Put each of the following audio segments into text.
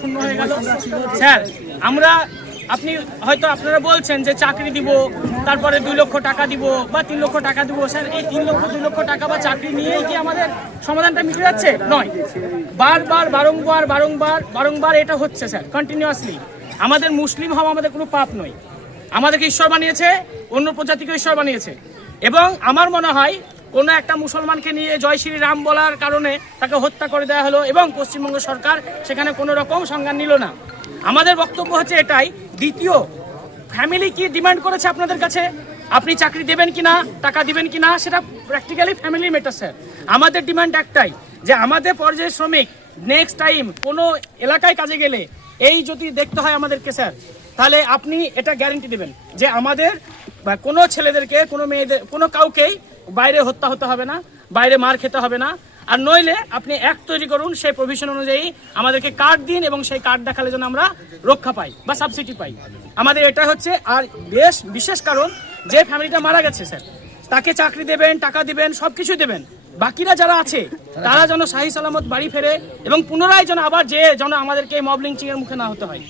শূন্য হয়ে গেল স্যার। আমরা আপনি হয়তো আপনারা বলছেন যে চাকরি দিব, তারপরে 2 লক্ষ টাকা দিব বা 3 লক্ষ টাকা দিব। স্যার, এই 3 লক্ষ 2 লক্ষ টাকা বা চাকরি নিয়েই কি আমাদের সমাধানটা মিটে যাচ্ছে? নয়। বারংবার এটা হচ্ছে স্যার, কন্টিনিউয়াসলি। আমাদের মুসলিম হওয়া আমাদের কোনো পাপ নয়। আমাদেরকে ঈশ্বর বানিয়েছে, অন্য প্রজাতিকে ঈশ্বর বানিয়েছে। এবং আমার মনে হয় কোনো একটা মুসলমানকে নিয়ে জয় শ্রী রাম বলার কারণে তাকে হত্যা করে দেওয়া হলো এবং পশ্চিমবঙ্গ সরকার সেখানে কোনো রকম সংজ্ঞান নিল না। আমাদের বক্তব্য হচ্ছে এটাই। দ্বিতীয়, ফ্যামিলি কি ডিমান্ড করেছে আপনাদের কাছে? আপনি চাকরি দেবেন কিনা, টাকা দিবেন কিনা, সেটা প্র্যাকটিক্যালি ফ্যামিলি ম্যাটার স্যার। আমাদের ডিমান্ড একটাই, যে আমাদের পর্যায়ের শ্রমিক নেক্সট টাইম কোনো এলাকায় কাজে গেলে এই যদি দেখতে হয় আমাদেরকে স্যার, তাহলে আপনি এটা গ্যারেন্টি দেবেন যে আমাদের কোনো ছেলেদেরকে, কোনো মেয়েদের, কোনো কাউকেই বাইরে হত্যা হতে হবে না, বাইরে মার খেতে হবে না। আর নইলে আপনি অ্যাক্ট তৈরি করুন, সেই প্রভিশন অনুযায়ী আমাদেরকে কার্ড দিন এবং সেই কার্ড দেখালে যেন আমরা রক্ষা পাই বা সাবসিডি পাই। আমাদের এটা হচ্ছে। আর বিশেষ কারণ, যে ফ্যামিলিটা মারা গেছে স্যার, তাকে চাকরি দেবেন, টাকা দিবেন, সব কিছু দেবেন। বাকিরা যারা আছে তারা যেন সাহি সালামত বাড়ি ফেরে এবং পুনরায় যেন আবার যেন আমাদেরকে মব লিঞ্চিং এর মুখে না হতে হয়।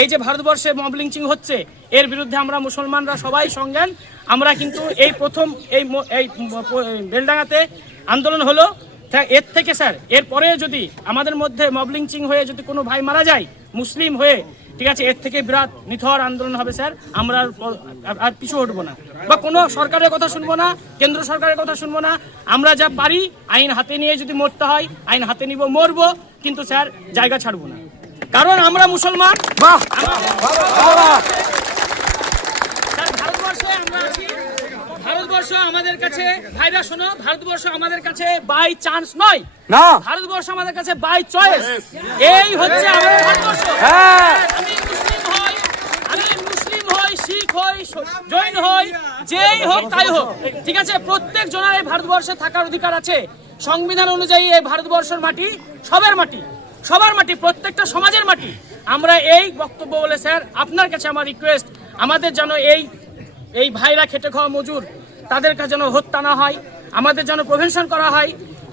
এই যে ভারতবর্ষে মব লিঞ্চিং হচ্ছে, এর বিরুদ্ধে আমরা মুসলমানরা সবাই সঙ্গেন। আমরা কিন্তু এই প্রথম এই বেলডাঙ্গাতে আন্দোলন হলো, এর থেকে স্যার এরপরে যদি আমাদের মধ্যে মব লিঞ্চিং হয়ে যদি কোনো ভাই মারা যায় মুসলিম হয়ে, ঠিক আছে, এর থেকে বিরাট নিথর আন্দোলন হবে স্যার। আমরা আর পিছু হটবো না, বা কোনো সরকারের কথা শুনবো না, কেন্দ্র সরকারের কথা শুনবো না। আমরা যা পারি আইন হাতে নিয়ে যদি মরতে হয় আইন হাতে নিব, মরবো, কিন্তু স্যার জায়গা ছাড়বো না। কারণ আমরা মুসলমান। ভারতবর্ষে আমরা আছি। ভারতবর্ষ আমাদের কাছে, ভাইরা শোনো, ভারতবর্ষ আমাদের কাছে বাই চান্স নয়, না, ভারতবর্ষ আমাদের কাছে বাই চয়েস। এই হচ্ছে আমাদের ভারতবর্ষ। আমি মুসলিম হই, শিখ হই, জৈন হই, যেই হোক তাই হোক, ঠিক আছে, প্রত্যেক জনের এই ভারতবর্ষে থাকার অধিকার আছে। সংবিধান অনুযায়ী এই ভারতবর্ষের মাটি সবার মাটি, সবার মাটি, প্রত্যেকটা সমাজের মাটি। আমরা এই বক্তব্য বলে স্যার আপনার কাছে আমার রিকোয়েস্ট, আমাদের যেন এই ভাইরা খেটে খাওয়া মজুর, তাদের কাছে যেন হত্যা না হয়, আমাদের যেন প্রিভেনশন করা হয়,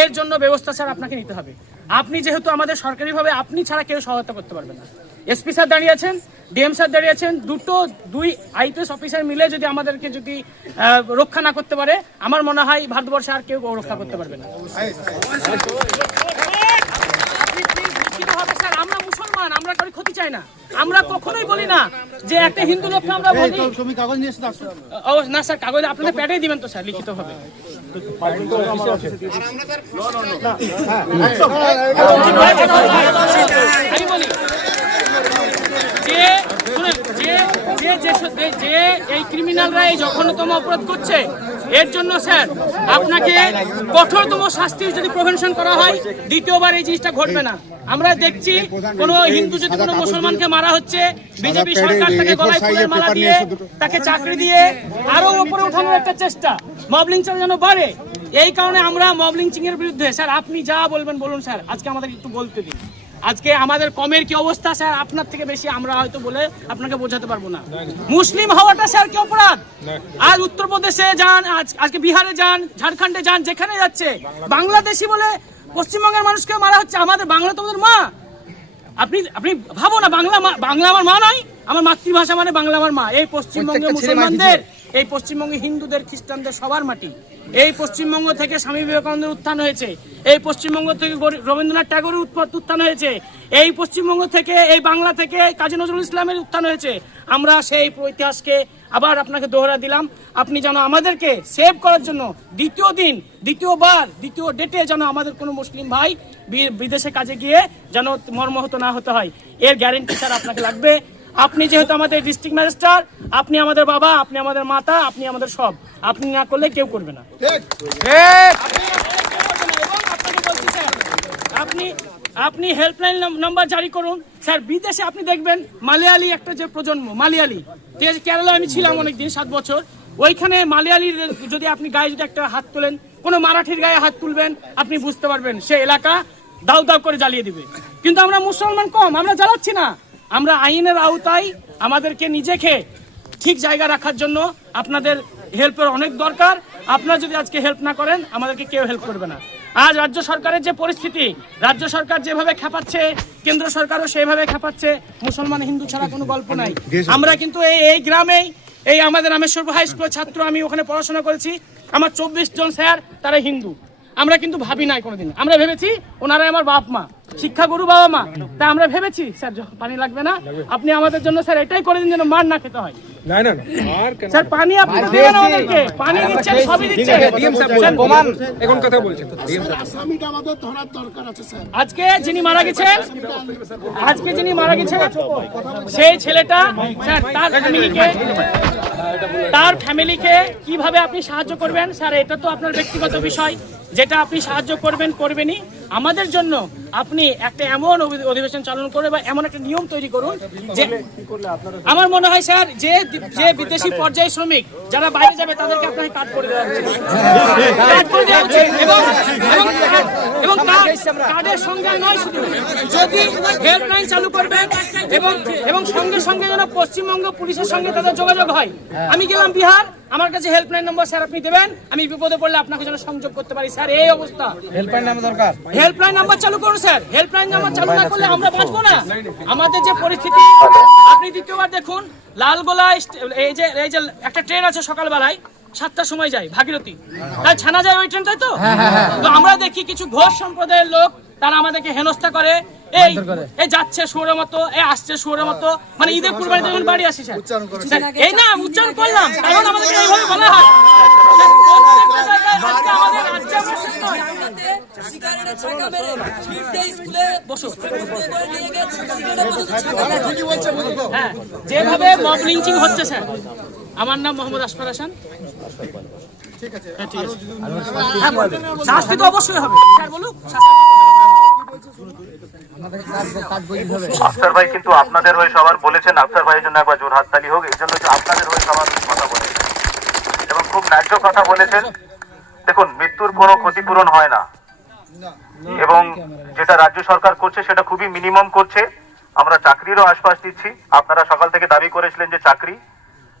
এর জন্য ব্যবস্থা স্যার আপনাকে নিতে হবে। আপনি যেহেতু আমাদের সরকারিভাবে, আপনি ছাড়া কেউ সহায়তা করতে পারবে না। এসপি স্যার দাঁড়িয়েছেন, ডিএম স্যার দাঁড়িয়েছেন, দুই আইপিএস অফিসার মিলে যদি আমাদেরকে যদি রক্ষা না করতে পারে, আমার মনে হয় ভারতবর্ষে আর কেউ রক্ষা করতে পারবে না। আমরা মুসলমান, আমরা কারো ক্ষতি চাই না। আমরা কখনোই বলি না যে একটা হিন্দু লোককে আমরা বলি না স্যার, কাগজ আপনাদের প্যাডে দিবেন তো স্যার, লিখিত ভাবে। আমি বলি যে এই ক্রিমিনালরা এই জঘন্যতম অপরাধ করছে, এর জন্য স্যার আপনাকে কঠোরতম শাস্তি যদি প্রিভেনশন করা হয়, দ্বিতীয়বার এই জিনিসটা ঘটবে না। আমরা দেখছি কোনো হিন্দু যদি কোনো মুসলমানকে মারা হচ্ছে, বিজেপি সরকার তাকে গলায় ফুলের মালা দিয়ে, তাকে চাকরি দিয়ে আরো উপরে ওঠানোর একটা চেষ্টা, মব লিঞ্চিং যেন বাড়ে। এই কারণে আমরা মব লিঞ্চিং এর বিরুদ্ধে। স্যার আপনি যা বলবেন বলুন স্যার, আজকে আমাদের একটু বলতে দিন। আজকে আমাদের কমের কি অবস্থা স্যার, আপনার থেকে বেশি আমরা হয়তো বলে আপনাকে বোঝাতে পারবো না। মুসলিম হওয়াটা স্যার কি অপরাধ? আজ উত্তরপ্রদেশে যান, আজকে বিহারে যান, ঝাড়খণ্ডে যান, যেখানে যাচ্ছে বাংলাদেশি বলে পশ্চিমবঙ্গের মানুষকে মারা হচ্ছে। আমাদের বাংলা তোমাদের মা। আপনি ভাবো না, বাংলা আমার মা নয়, আমার মাতৃভাষা মানে বাংলা আমার মা। এই পশ্চিমবঙ্গের মুসলমানদের, এই পশ্চিমবঙ্গে হিন্দুদের, খ্রিস্টানদের সবার মাটি। এই পশ্চিমবঙ্গ থেকে স্বামী বিবেকানন্দের উত্থান হয়েছে, এই পশ্চিমবঙ্গ থেকে রবীন্দ্রনাথ ঠাকুরের উত্থান হয়েছে, এই পশ্চিমবঙ্গ থেকে, এই বাংলা থেকে কাজী নজরুল ইসলামের উত্থান হয়েছে। আমরা সেই ইতিহাসকে আবার আপনাকে দোহরা দিলাম। আপনি যেন আমাদেরকে সেভ করার জন্য দ্বিতীয় ডেটে যেন আমাদের কোনো মুসলিম ভাই বিদেশে কাজে গিয়ে যেন মর্মাহত না হতে হয়, এর গ্যারেন্টি স্যার আপনাকে লাগবে। আপনি যেহেতু আমাদের ডিস্ট্রিক্ট ম্যাজিস্ট্রেট, আপনি আমাদের বাবা, আপনি আমাদের মাতা, আপনি আমাদের সব। আপনি না করলে কেউ করবে না। আপনি হেল্পলাইন নাম্বার জারি করুন স্যার। বিদেশে আপনি দেখবেন মালয়ালি একটা যে প্রজন্ম, মালয়ালি, কেরালায় আমি ছিলাম অনেকদিন, 7 বছর। ওইখানে মালয়ালির যদি আপনি গায়ে যদি একটা হাত তোলেন, কোনো মারাঠির গায়ে হাত তুলবেন, আপনি বুঝতে পারবেন সে এলাকা দাউ দাউ করে জ্বালিয়ে দিবে। কিন্তু আমরা মুসলমান কম, আমরা জ্বালাচ্ছি না। আমরা আইনের আওতায় আমাদেরকে নিজেকে ঠিক জায়গা রাখার জন্য আপনাদের হেল্পের অনেক দরকার। আপনারা যদি আজকে হেল্প না করেন, আমাদেরকে কেউ হেল্প করবে না। আজ রাজ্য সরকারের যে পরিস্থিতি, রাজ্য সরকার যেভাবে খেপাচ্ছে, কেন্দ্র সরকারও সেইভাবে খেপাচ্ছে, মুসলমান হিন্দু ছাড়া কোনো গল্প নাই। আমরা কিন্তু এই গ্রামেই, এই আমাদের রামেশ্বর হাই স্কুলের ছাত্র, আমি ওখানে পড়াশোনা করেছি, আমার 24 জন স্যার তারা হিন্দু। আমরা কিন্তু ভাবি নাই কোনোদিন, আমরা ভেবেছি ওনারাই আমার বাপ মা, শিক্ষাগুরু বাবা মা। তা আমরা ভেবেছি স্যার পানি লাগবে না, আপনি আমাদের জন্য স্যার এটাই করে দিন যেন মার না খেতে হয়। স্যার পানি আপনি দেবেন আমাদেরকে, পানি দিচ্ছেন, সবই দিচ্ছেন। এখন কথা বলছেন, আজকে যিনি মারা গেছেন, সেই ছেলেটা স্যার তার ফ্যামিলিকে কিভাবে আপনি সাহায্য করবেন স্যার, এটা তো আপনার ব্যক্তিগত বিষয়, যেটা আপনি সাহায্য করবেন করবেনই। আমাদের জন্য আপনি একটা এমন অধিবেশন চালন করে বা এমন একটা নিয়ম তৈরি করুন যে, আমার মনে হয় স্যার যে বিদেশি পর্যায় শ্রমিক যারা বাইরে যাবে তাদেরকে আপনাকে কাট করে দেওয়া উচিত, এবং কার্ডের সঙ্গে নয় শুধু, যদি হেল্পলাইন চালু করবেন এবং সঙ্গে সঙ্গে যেন পশ্চিমবঙ্গ পুলিশের সঙ্গে তাদের যোগাযোগ হয়। আমি গেলাম বিহার, আমার কাছে হেল্পলাইন নম্বর স্যার আপনি দেবেন, আমি বিপদে পড়লে আপনাকে যেন সংযোগ করতে পারি। স্যার এই অবস্থা, হেল্পলাইন নাম্বার দরকার, হেল্পলাইন নাম্বার চালু করুন স্যার। হেল্পলাইন নাম্বার চালু না করলে আমরা বাঁচবো না। আমাদের যে পরিস্থিতি, আপনি দ্বিতীয়বার দেখুন লালগোলা, এই যে একটা ট্রেন আছে সকালবেলায় 7টার সময় যায় ভাগীরথী, তাই ছানা যায় ওই ট্রেনটাই তো। তো আমরা দেখি কিছু ঘোষ সম্প্রদায়ের লোক তারা আমাদেরকে হেনস্থা করে, এই যাচ্ছে শুয়োরের মতো, আসছে শুয়োরের মতো, মানে ঈদের কুরবানিতে যখন বাড়ি আসি স্যার, এই না উচ্চারণ করলাম, কারণ আমাদেরকে এইভাবে বলা হয়। হ্যাঁ, যেভাবে মব লিঞ্চিং হচ্ছে স্যার। আমার নাম মোহাম্মদ আশফাক হাসান। শাস্তি তো অবশ্যই হবে স্যার, বলুক। আফসার ভাই কিন্তু আপনাদের হয়ে সবার বলেছেন, আফসার ভাইয়ের জন্য একবার জোর হাততালি হোক। এই জন্য আপনাদের হয়ে সবার কথা বলেছেন এবং খুব ন্যায্য কথা বলেছেন। দেখুন, মৃত্যুর কোনো ক্ষতিপূরণ হয় না, এবং যেটা রাজ্য সরকার করছে সেটা খুবই মিনিমাম করছে। আমরা চাকরিরও আশ্বাস দিচ্ছি। আপনারা সকাল থেকে দাবি করেছিলেন যে চাকরি,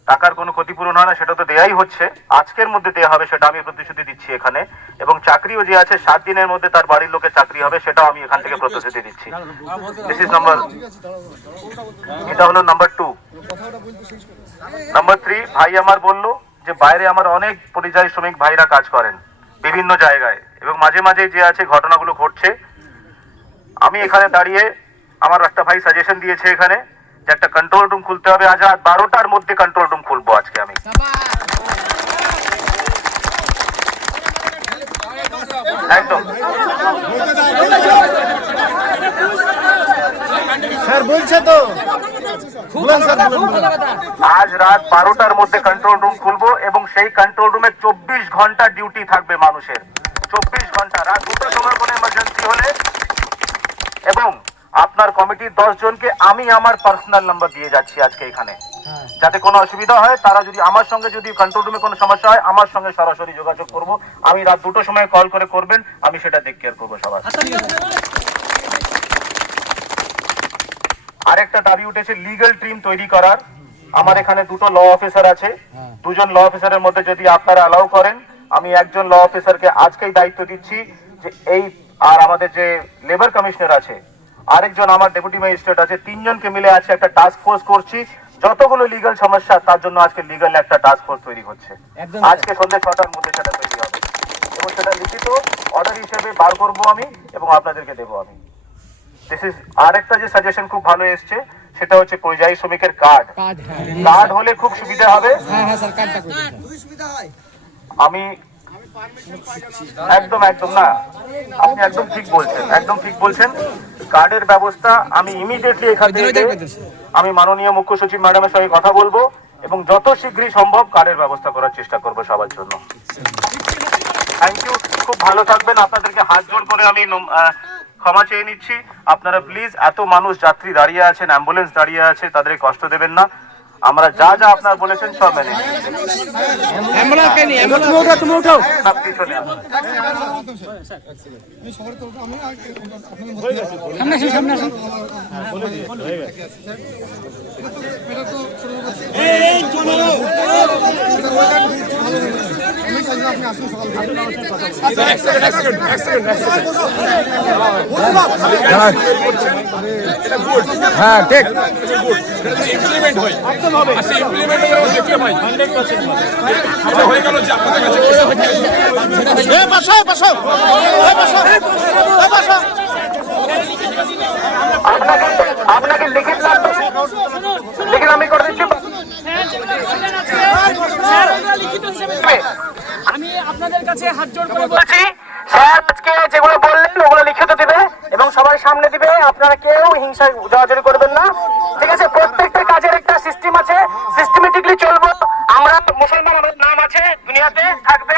টাকার কোনো ক্ষতিপূরণ হয় না, সেটা তো দেয়াই হচ্ছে, আজকের মধ্যে দেয়া হবে, সেটা আমি প্রতিশ্রুতি দিচ্ছি এখানে। এবং চাকরিও যে আছে 7 দিনের মধ্যে তার বাড়ির লোকের চাকরি হবে, সেটাও আমি এখান থেকে প্রতিশ্রুতি দিচ্ছি। দিস ইজ নাম্বার, এটা হলো নাম্বার 2। নাম্বার 3, ভাই আমার বললো যে বাইরে আমার অনেক পরিযায়ী শ্রমিক ভাইরা কাজ করেন বিভিন্ন জায়গায়, এবং মাঝে মাঝে যে আছে ঘটনাগুলো ঘটছে। আমি এখানে দাঁড়িয়ে, আমার একটা ভাই সাজেশন দিয়েছে এখানে যে একটা কন্ট্রোল রুম খুলতে হবে। আজ রাত 12টার মধ্যে কন্ট্রোল রুম খুলবো আজকে আমি। একদম স্যার বলছে তো, আজ রাত 12টার মধ্যে কন্ট্রোল রুম খুলবো, এবং সেই কন্ট্রোল রুমে 24 ঘন্টা ডিউটি থাকবে মানুষের, 24 ঘন্টা। রাত 2টার সময় কোনো এমার্জেন্সি হলে, এবং আপনার কমিটির 10 জনকে আমি আমার পার্সোনাল নাম্বার দিয়ে যাচ্ছি আজকে এখানে, যাতে কোনো অসুবিধা হয় তারা যদি আমার সঙ্গে, যদি কন্ট্রোল রুমে কোনো সমস্যা হয়, আমার সঙ্গে সরাসরি যোগাযোগ করব। আমি রাত 2টোর সময় কল করে করবেন, আমি সেটা টেক কেয়ার করবো সবার। আরেকটা দাবি উঠেছে লিগ্যাল টিম তৈরি করার। আমার এখানে 2টো ল অফিসার আছে, 2 জন ল অফিসারের মধ্যে যদি আপনারা অ্যালাউ করেন, আমি একজন ল অফিসারকে আজকেই দায়িত্ব দিচ্ছি যে এই, আর আমাদের যে লেবার কমিশনার আছে, আরেকজন আমার ডেপুটি ম্যাজিস্ট্রেট আছে, 3 জনকে মিলে আছে একটা টাস্ক ফোর্স করছি। যতগুলো লিগ্যাল সমস্যা, তার জন্য আজকে লিগ্যাল একটা টাস্ক ফোর্স তৈরি হচ্ছে। আজকে সন্ধ্যে 6টার মধ্যে সেটা তৈরি হবে, এবং সেটা লিখিত অর্ডার হিসেবে বার করবো আমি এবং আপনাদেরকে দেবো আমি। দিস ইজ আরেকটা যে সাজেশন খুব ভালো এসছে, সেটা হচ্ছে পরিযায়ী শ্রমিকের কার্ড হলে খুব সুবিধা হবে। আমি একদম না, আপনি একদম ঠিক বলছেন, কার্ডের ব্যবস্থা আমি ইমিডিয়েটলি এখান থেকে আমি মাননীয় মুখ্য সচিব ম্যাডামের সঙ্গে কথা বলবো, এবং যত শীঘ্রই সম্ভব কার্ডের ব্যবস্থা করার চেষ্টা করবো সবার জন্য। থ্যাংক ইউ, খুব ভালো থাকবেন। আপনাদেরকে হাত জোর করে আমি ক্ষমা চেয়ে নিচ্ছি। আপনারা প্লিজ, এত মানুষ যাত্রী দাঁড়িয়ে আছেন, অ্যাম্বুলেন্স দাঁড়িয়ে আছে, তাদের কষ্ট দেবেন না। আমরা যা যা আপনারা বলেছেন সব মেনে সামনে হ্যাঁ ঠিক ইমপ্লিমেন্ট হয় একদম হবে আর সেই ইমপ্লিমেন্টের আমরা দেখতে পাই 100% এটা হয়ে গেল যে আপনাদের কাছে আপনাকে লিখিত লাগবে, লিখিত আমি করে দিচ্ছি। আমি আপনাদের কাছে হাত জোড় করে বলছি, স্যার আজকে যেগুলো বললেন ওগুলো লিখিত দিবে এবং সবার সামনে দিবে। আপনারা কেউ হিংসায় জড়াজড়ি করবেন না, ঠিক আছে? প্রত্যেকটা কাজের একটা সিস্টেম আছে, সিস্টেমেটিকলি চলবো আমরা। মুসলমান আমাদের নাম আছে, দুনিয়াতে থাকবে।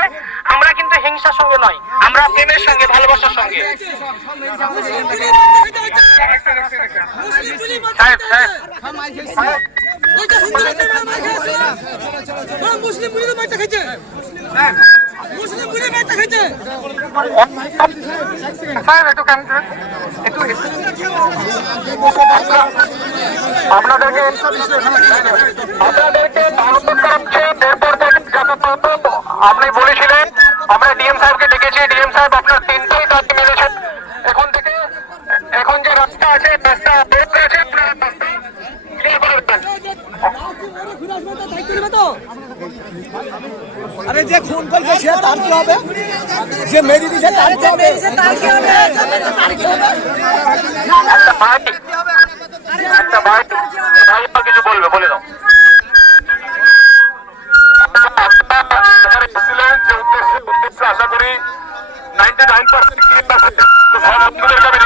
আমরা কিন্তু হিংসার সঙ্গে নয়, আমরা প্রেমের সঙ্গে, ভালোবাসার সঙ্গে। মুসলিম পুলিশ মাইটা খাইছে, মুসলিম পুলিশ মাইটা খাইছে। আপনাদেরকে আপনি বলেছিলেন, আমরা ডিএম সাহেবকে ডেকেছি, ডিএম সাহেব আপনার 3টাই দাবি মেনেছেন। এখন থেকে এখন যে রাস্তা আছে, রাস্তা বের করেছে, আপনারা রাস্তা ক্লিয়ার করে দেবেন। আরে যে খুন করবে সে তার কি হবে, যে মেরে দিছে তার কি হবে? একটা ভাই ভাই কিছু বলবে, বলে দাও। উদ্দেশ্য আশা করি 99% ক্লিয়ার আছে। তো সব বন্ধুদের কাছে